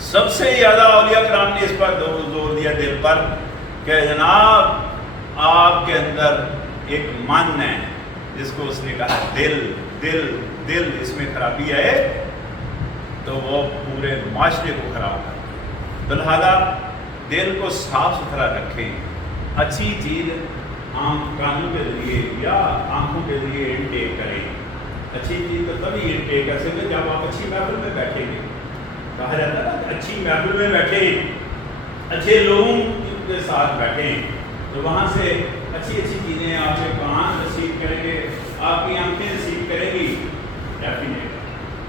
سب سے زیادہ اولیاء کرام نے اس پر زور دیا دل پر کہ جناب آپ کے اندر ایک من ہے جس کو اس نے کہا دل دل دل، اس میں خرابی ہے تو وہ پورے معاشرے کو خراب کرتا ہے۔ تو لہٰذا دل کو صاف ستھرا رکھیں، اچھی چیز کانوں کے ذریعے یا آنکھوں کے ذریعے انٹیک کریں۔ اچھی چیز تو تبھی انٹیک کر سکتے جب آپ اچھی محفل میں بیٹھیں گے۔ کہا جاتا ہے نا اچھی محفل میں بیٹھیں، اچھے لوگوں کے ساتھ بیٹھیں تو وہاں سے اچھی اچھی چیزیں آپ کے کان رسیو کریں گے، آپ کی آنکھیں رسیو کریں گی، ڈیفینیٹ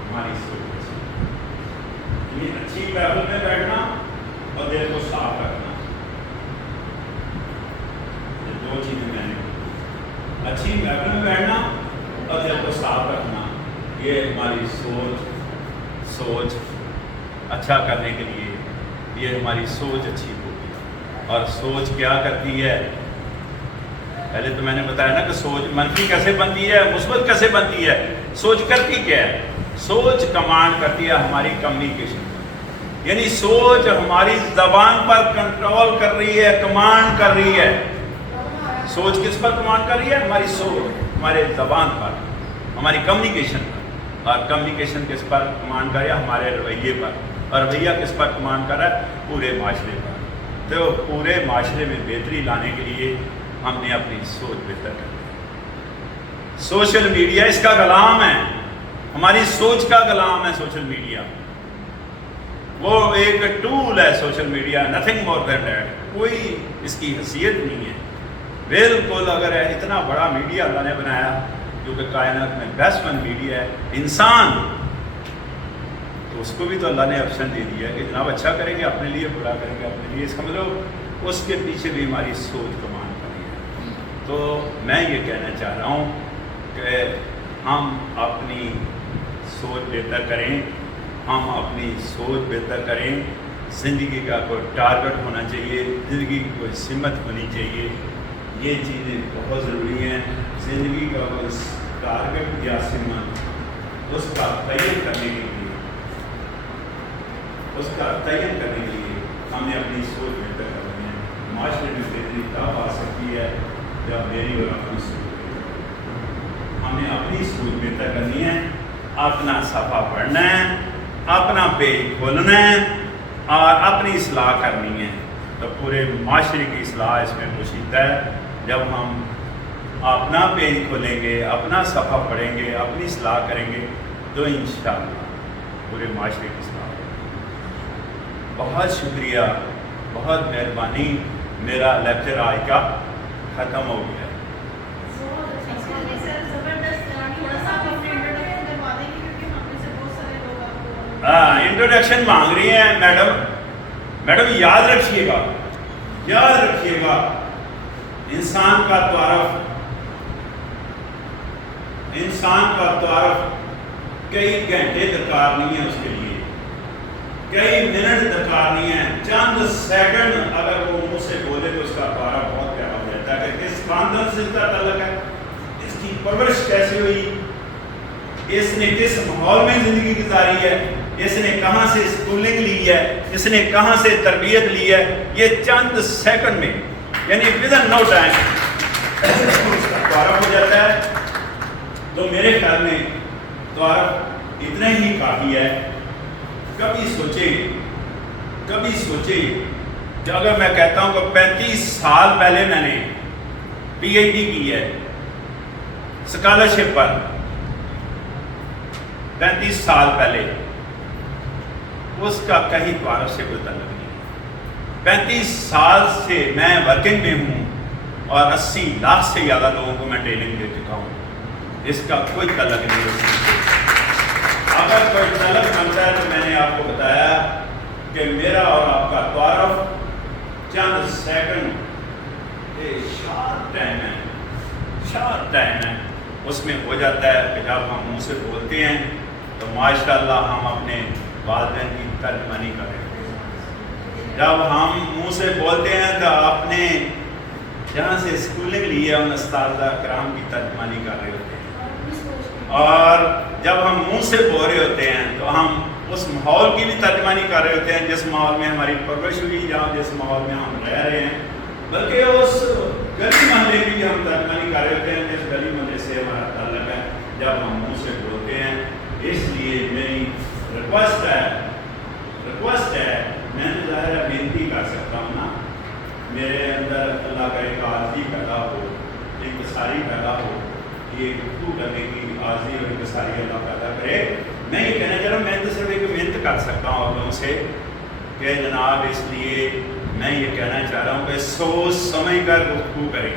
ہماری سوچ اچھی محفل میں بیٹھنا اور دل کو صاف رکھنا، یہ دو چیزیں میں نے اچھی محفل میں بیٹھنا اور دل کو صاف رکھنا، یہ ہماری سوچ اچھا کرنے کے لیے یہ ہماری سوچ اچھی ہوگی۔ اور سوچ کیا کرتی ہے؟ پہلے تو میں نے بتایا نا کہ سوچ منفی کیسے بنتی ہے، مثبت کیسے بنتی ہے۔ سوچ کرتی کیا ہے؟ سوچ کمانڈ کرتی ہے ہماری کمیونیکیشن پر، یعنی سوچ ہماری زبان پر کنٹرول کر رہی ہے، کمانڈ کر رہی ہے۔ سوچ کس پر کمانڈ کر رہی ہے؟ ہماری سوچ، ہمارے زبان پر، ہماری کمیونیکیشن پر۔ اور کمیونیکیشن کس پر کمانڈ کر رہی ہے؟ ہمارے رویے پر۔ اور رویہ کس پر کمانڈ کر رہا ہے؟ پورے معاشرے پر۔ تو پورے معاشرے میں بہتری لانے کے لیے ہم نے اپنی سوچ بہتر کرنی۔ سوشل میڈیا اس کا غلام ہے، ہماری سوچ کا غلام ہے سوشل میڈیا۔ وہ ایک ٹول ہے social media, nothing more than that, کوئی اس کی حیثیت نہیں ہے بالکل۔ اگر اتنا بڑا میڈیا اللہ نے بنایا جو کہ کائنات میں بیسٹ ون میڈیا ہے انسان، تو اس کو بھی تو اللہ نے آپشن دے دیا ہے کہ جناب اچھا کریں گے اپنے لیے، برا کریں گے اپنے لیے۔ اس کا مطلب اس کے پیچھے بھی ہماری سوچ کمان کر رہی ہے۔ تو میں یہ کہنا چاہ رہا ہوں کہ ہم اپنی سوچ بہتر کریں، ہم اپنی سوچ بہتر کریں۔ زندگی کا کوئی ٹارگٹ ہونا چاہیے، زندگی کی کوئی سمت ہونی چاہیے، یہ چیزیں بہت ضروری ہیں۔ زندگی کا کوئی ٹارگٹ یا سمت، اس کا تعین کرنے کے لیے ہم نے اپنی سوچ بہتر کرنی ہے۔ معاشرے میں بہتری تب آ سکتی ہے جب میری اور اپنی سوچ، ہم نے اپنی سوچ بہتر کرنی ہے، اپنا صفحہ پڑھنا ہے، اپنا پیج کھولنا ہے اور اپنی اصلاح کرنی ہے۔ تو پورے معاشرے کی اصلاح اس میں پوشیدہ ہے۔ جب ہم اپنا پیج کھولیں گے، اپنا صفحہ پڑھیں گے، اپنی اصلاح کریں گے تو انشاءاللہ پورے معاشرے کی اصلاح ہوگی۔ بہت شکریہ، بہت مہربانی، میرا لیکچر آج کا ختم ہو گیا۔ انٹروڈکشن مانگ رہی ہیں میڈم یاد رکھیے گا انسان کا تعارف کئی گھنٹے درکار نہیں ہے، اس کے لیے کئی منٹ درکار نہیں ہے، چند سیکنڈ اگر وہ منہ سے بولے تو اس کا تعارف بہت پیارا ہو جاتا ہے کہ کس خاندان سے اس کا تعلق ہے، اس کی پرورش کیسے ہوئی، اس نے کس ماحول میں زندگی گزاری ہے، اس نے کہاں سے اسکولنگ لی ہے، اس نے کہاں سے تربیت لی ہے، یہ چند سیکنڈ میں یعنی ودن نو ٹائم اس کا تعارف ہو جاتا ہے۔ تو میرے خیال میں تعارف اتنا ہی کافی ہے۔ کبھی سوچیں کہ اگر میں کہتا ہوں کہ 35 سال پہلے میں نے پی ایچ ڈی کی ہے اسکالرشپ پر، 35 سال پہلے، اس کا کہیں تعارف سے کوئی تعلق نہیں ہے۔ 35 سال سے میں ورکنگ میں ہوں اور 80 لاکھ سے زیادہ لوگوں کو میں ٹریننگ دے چکا ہوں، اس کا کوئی تعلق نہیں ہے۔ اگر کوئی تعلق بنتا ہے تو میں نے آپ کو بتایا کہ میرا اور آپ کا تعارف چند سیکنڈ شارٹ ٹائم ہے، اس میں ہو جاتا ہے کہ جب ہم منہ سے بولتے ہیں تو ماشاءاللہ ہم اپنے والدین کی ترجمانی کر رہے ہیں۔ جب ہم منہ سے بولتے ہیں تو اپنے جہاں سے اسکولنگ لی ہے ان اساتذہ کرام کی ترجمانی کر رہے ہوتے ہیں، اور جب ہم منہ سے بول رہے ہوتے ہیں تو ہم اس ماحول کی بھی ترجمانی کر رہے ہوتے ہیں جس ماحول میں ہماری پرورش ہوئی یا جس ماحول میں ہم رہ رہے ہیں، بلکہ اس گلی محلے کی بھی ہم ترجمانی کر رہے ہوتے ہیں جس گلی محلے سے ہمارا تعلق ہے جب ہم منہ سے بولتے ہیں۔ اس لیے میری ریکویسٹ ہے میں تو ظاہر ہے بینتی کر سکتا ہوں نا، میرے اندر اللہ کا ایک عاجزی پیدا ہو، انکساری پیدا ہو، یہ گفتگو کرنے کی عاجزی اور انکساری اللہ پیدا کرے۔ میں یہ کہنا چاہ رہا ہوں، میں تو صرف ایک محنت کر سکتا ہوں آپ لوگوں سے کہ جناب، اس لیے میں یہ کہنا چاہ رہا ہوں کہ سوچ سمجھ کر گفتگو کریں۔